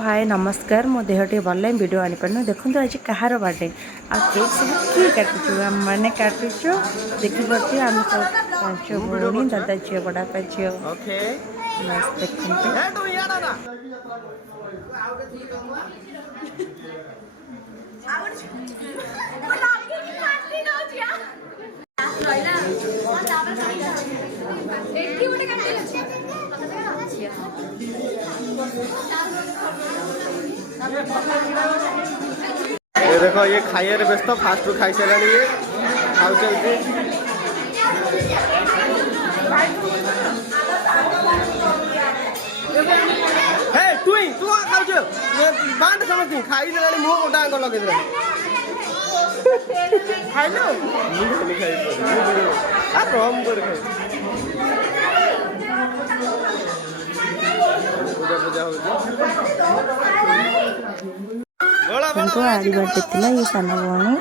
हाय नमस्कार मो देह टे भल वीडियो आनी पार देखो आज कहार बर्थडे आ केक सब किए काटुचु मैंने काटुचु देखिपे आम सब पांच भौणी दादा झील बड़ापा झील बस ये देखो ये खाइए व्यस्त फास्ट फूड खाई सारे ये खाऊ चलती हे तुई तू खाऊ छ बांड समझती खाई देलानी मुंह गोटा आंग लगे देला खाइ लो नहीं खाइ आ रम कर खाइ पूजा पूजा हो आड़ी बर्थडे थिला ये सान भौणी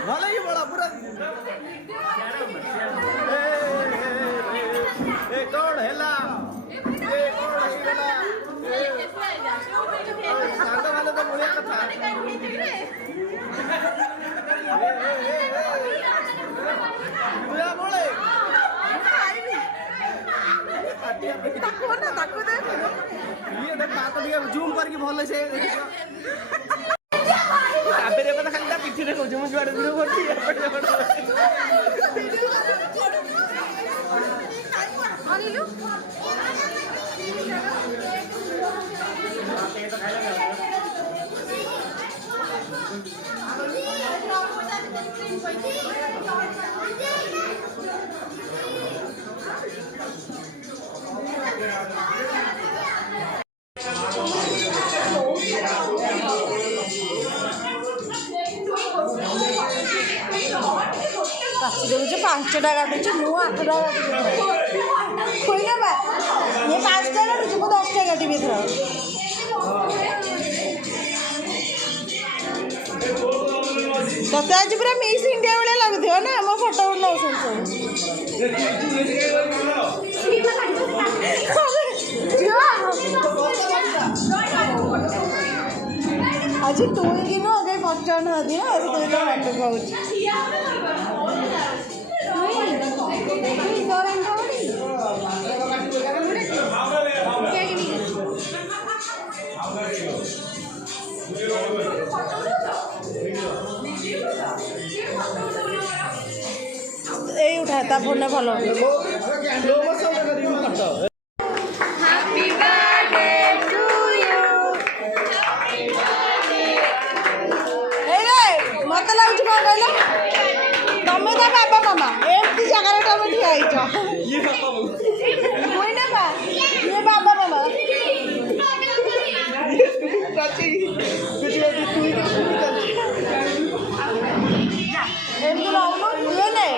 जूम करके भल से ताबेरे पता खाली पिठी रे कहू मुझ बाड़ वीडियो करती पांचटा काटुचे मु 8टा खोई ना ये 5टा काटुचे मु 10टा काटिबे थरा तते आज पूरा मिस इंडिया वाला लागथियो ना हम फोटो उठलो आज तू दिन आगे पहचान हदी ना आज तू तो फोटो खाउछ उठाता फोन भल मत लगुच कौन कहल तमें तो बाबा मामा एमती जगह तुम ठिया ये बाबा मामा एमती लाउनु ये नहीं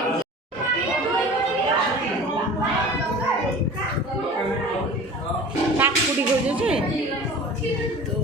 काकुड़ी खोजे तो